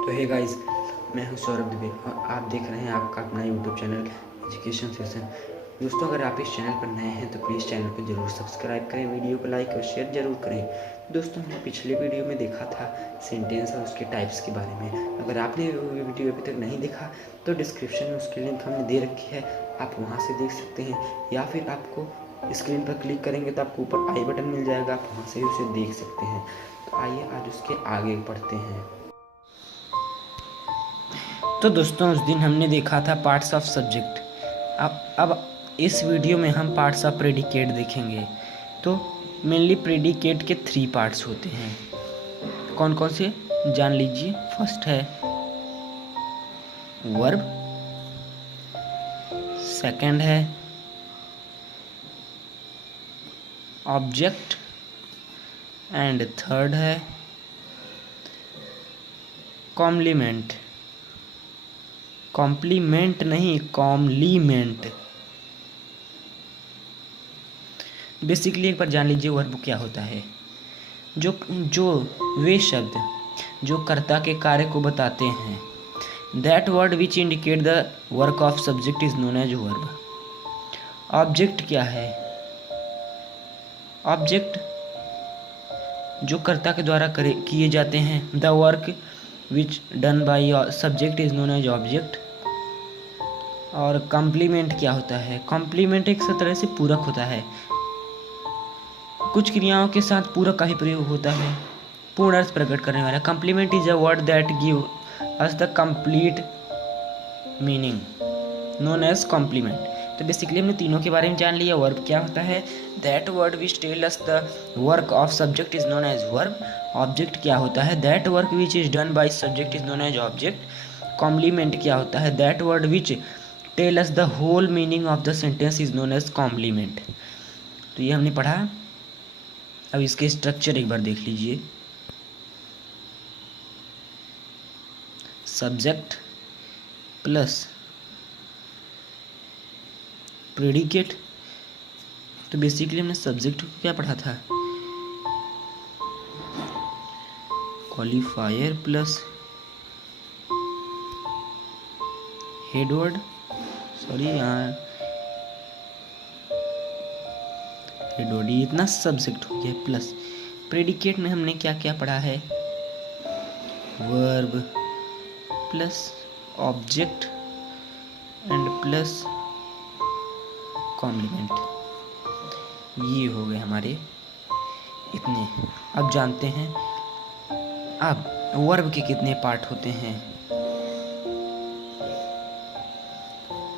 तो hey guys, मैं हूं सौरभ दुबे और आप देख रहे हैं आपका अपना यूट्यूब चैनल एजुकेशन सेशन। दोस्तों, अगर आप इस चैनल पर नए हैं तो प्लीज़ चैनल को ज़रूर सब्सक्राइब करें, वीडियो को लाइक और शेयर ज़रूर करें। दोस्तों, हमने पिछले वीडियो में देखा था सेंटेंस और उसके टाइप्स के बारे में। अगर आपने वो वीडियो अभी तक नहीं देखा तो डिस्क्रिप्शन में उसकी लिंक हमने दे रखी है, आप वहाँ से देख सकते हैं, या फिर आपको स्क्रीन पर क्लिक करेंगे तो आपको ऊपर आई बटन मिल जाएगा, आप वहाँ से भी उसे देख सकते हैं। तो आइए आज उसके आगे बढ़ते हैं। तो दोस्तों, उस दिन हमने देखा था पार्ट्स ऑफ सब्जेक्ट। अब इस वीडियो में हम पार्ट्स ऑफ प्रेडिकेट देखेंगे। तो मेनली प्रेडिकेट के 3 पार्ट्स होते हैं। कौन कौन से जान लीजिए। फर्स्ट है वर्ब, सेकंड है ऑब्जेक्ट एंड थर्ड है कॉम्प्लीमेंट। कॉम्प्लीमेंट नहीं, कॉम्प्लीमेंट। बेसिकली एक बार जान लीजिए वर्ब क्या होता है। जो वे शब्द जो कर्ता के कार्य को बताते हैं, that word which indicate the work of subject is known as verb. Object क्या है? ऑब्जेक्ट जो कर्ता के द्वारा किए जाते हैं, the work which done by subject is known as object. और कॉम्प्लीमेंट क्या होता है? कॉम्प्लीमेंट एक तरह से पूरक होता है। कुछ क्रियाओं के साथ पूरक का ही प्रयोग होता है, पूर्ण अर्थ प्रकट करने वाला। Complement is a word that give us the complete meaning, known as complement. तो बेसिकली हमने तीनों के बारे में जान लिया। वर्ब क्या होता है? That word which tell us the work of subject is known as verb. Object क्या होता है? That work which is done by subject is known as object. Complement क्या होता है? That word which tell us the whole meaning of the sentence is known as complement. तो ये हमने पढ़ा। अब इसके स्ट्रक्चर एक बार देख लीजिए। Subject plus predicate. तो बेसिकली हमने सब्जेक्ट को क्या पढ़ा था? क्वालिफायर प्लस हेडवर्ड, सॉरी यहाँ हेडवर्ड, ये इतना सब्जेक्ट हो गया। प्लस प्रेडिकेट में हमने क्या क्या पढ़ा है? Verb plus object and plus complement. ये हो गए हमारे इतने। अब जानते हैं अब वर्ब के कितने पार्ट होते हैं।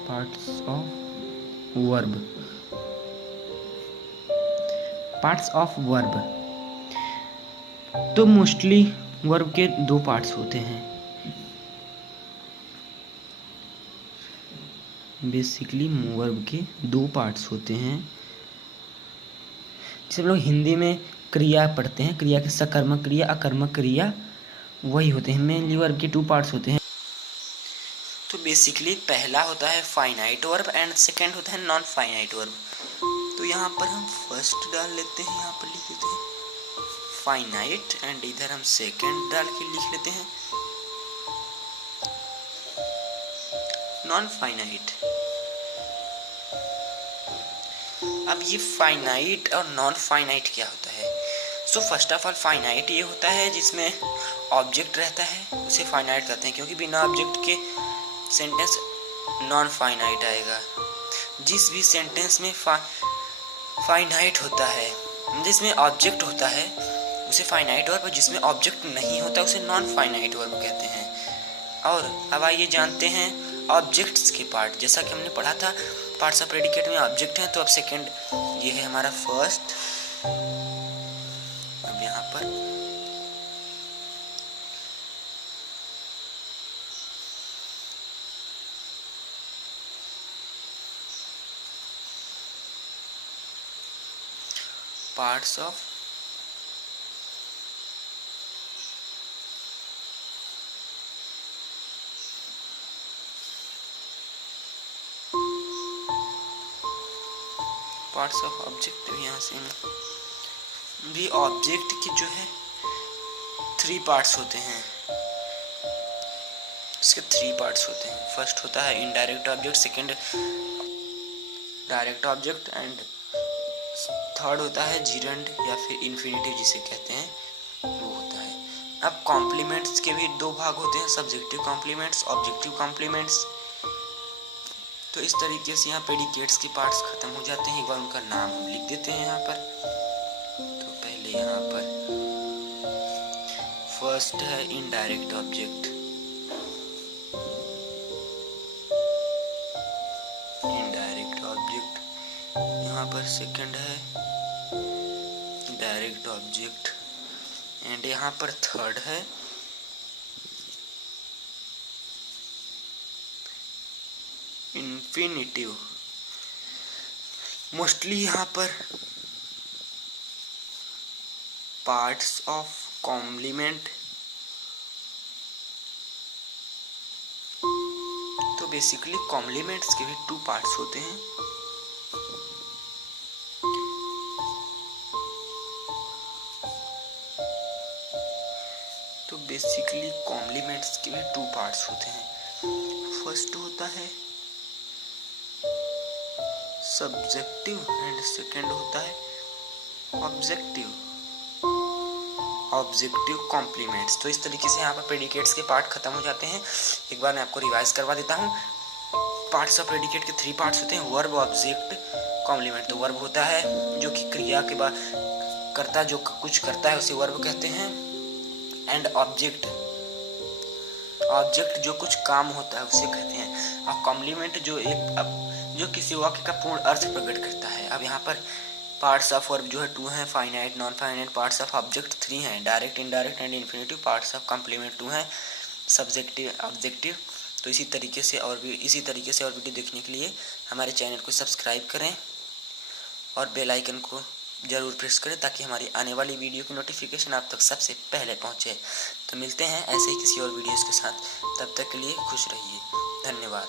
Parts of verb. Parts of verb तो मोस्टली वर्ब के 2 पार्ट्स होते हैं। बेसिकली वर्ब के 2 पार्ट्स होते हैं। जैसे हम लोग हिंदी में क्रिया पढ़ते हैं, क्रिया के सकर्मक क्रिया, अकर्मक क्रिया, वही होते हैं। मेनली वर्ब के 2 पार्ट्स होते हैं। तो बेसिकली पहला होता है फाइनाइट वर्ब एंड सेकंड होता है नॉन फाइनाइट वर्ब। तो यहाँ पर हम फर्स्ट डाल लेते हैं, यहाँ पर लिख लेते हैं फाइनाइट एंड इधर हम सेकंड डाल के लिख लेते हैं नॉन फाइनाइट। अब ये फाइनाइट और नॉन फाइनाइट क्या होता है? So first of all finite ये होता है जिसमें ऑब्जेक्ट रहता है, उसे फाइनाइट कहते हैं, क्योंकि बिना ऑब्जेक्ट के सेंटेंस नॉन फाइनाइट आएगा। जिस भी सेंटेंस में फाइनाइट होता है, जिसमें ऑब्जेक्ट होता है, उसे फाइनाइट वर्ब, और जिसमें ऑब्जेक्ट नहीं होता उसे नॉन फाइनाइट वर्ब कहते हैं। और अब आइए जानते हैं ऑब्जेक्ट्स के पार्ट। जैसा कि हमने पढ़ा था पार्ट्स ऑफ प्रेडिकेट में ऑब्जेक्ट हैं, तो अब सेकंड ये है हमारा फर्स्ट। अब यहाँ पर पार्ट्स ऑफ ऑब्जेक्ट। यहाँ से भी ऑब्जेक्ट के जो है 3 पार्ट्स होते हैं। इसके 3 पार्ट्स होते हैं। फर्स्ट होता है indirect object, second direct object and third होता है जीरंड या फिर इन्फिनेटिव जिसे कहते हैं, वो होता है। अब कॉम्प्लीमेंट्स के भी 2 भाग होते हैं, सब्जेक्टिव कॉम्प्लीमेंट्स, ऑब्जेक्टिव कॉम्प्लीमेंट्स। तो इस तरीके से यहाँ प्रेडिकेट्स के पार्ट्स खत्म हो जाते हैं। एक बार उनका नाम हम लिख देते हैं यहाँ पर। तो पहले यहाँ पर फर्स्ट है इनडायरेक्ट ऑब्जेक्ट, इनडायरेक्ट ऑब्जेक्ट। यहाँ पर सेकंड है डायरेक्ट ऑब्जेक्ट एंड यहाँ पर थर्ड है इन्फिनिटिव। मोस्टली यहाँ पर पार्ट्स ऑफ कॉम्प्लीमेंट, तो बेसिकली कॉम्प्लीमेंट्स के भी 2 पार्ट्स होते हैं। तो बेसिकली कॉम्प्लीमेंट्स के भी 2 पार्ट्स होते हैं। फर्स्ट होता है सब्जेक्टिव एंड सेकंड होता है ऑब्जेक्टिव, ऑब्जेक्टिव कॉम्प्लीमेंट्स। तो इस तरीके से यहाँ पर प्रेडिकेट्स के पार्ट खत्म हो जाते हैं। एक बार मैं आपको रिवाइज करवा देता हूँ। पार्ट्स ऑफ प्रेडिकेट के 3 पार्ट्स होते हैं, वर्ब, ऑब्जेक्ट, कॉम्प्लीमेंट। तो वर्ब होता है जो कि क्रिया के बाद करता, जो कुछ करता है उसे वर्ब कहते हैं। एंड ऑब्जेक्ट, ऑब्जेक्ट जो कुछ काम होता है उसे कहते हैं। और कॉम्प्लीमेंट जो किसी वाक्य का पूर्ण अर्थ प्रकट करता है। अब यहाँ पर पार्ट्स ऑफ वर्ब जो है 2 हैं, finite, non finite. Parts of object 3 हैं, direct, indirect and infinitive. Parts of complement 2 हैं, सब्जेक्टिव, ऑब्जेक्टिव। तो इसी तरीके से और वीडियो देखने के लिए हमारे चैनल को सब्सक्राइब करें और बेल आइकन को ज़रूर प्रेस करें ताकि हमारी आने वाली वीडियो की नोटिफिकेशन आप तक सबसे पहले पहुंचे। तो मिलते हैं ऐसे ही किसी और वीडियोज़ के साथ, तब तक के लिए खुश रहिए। धन्यवाद।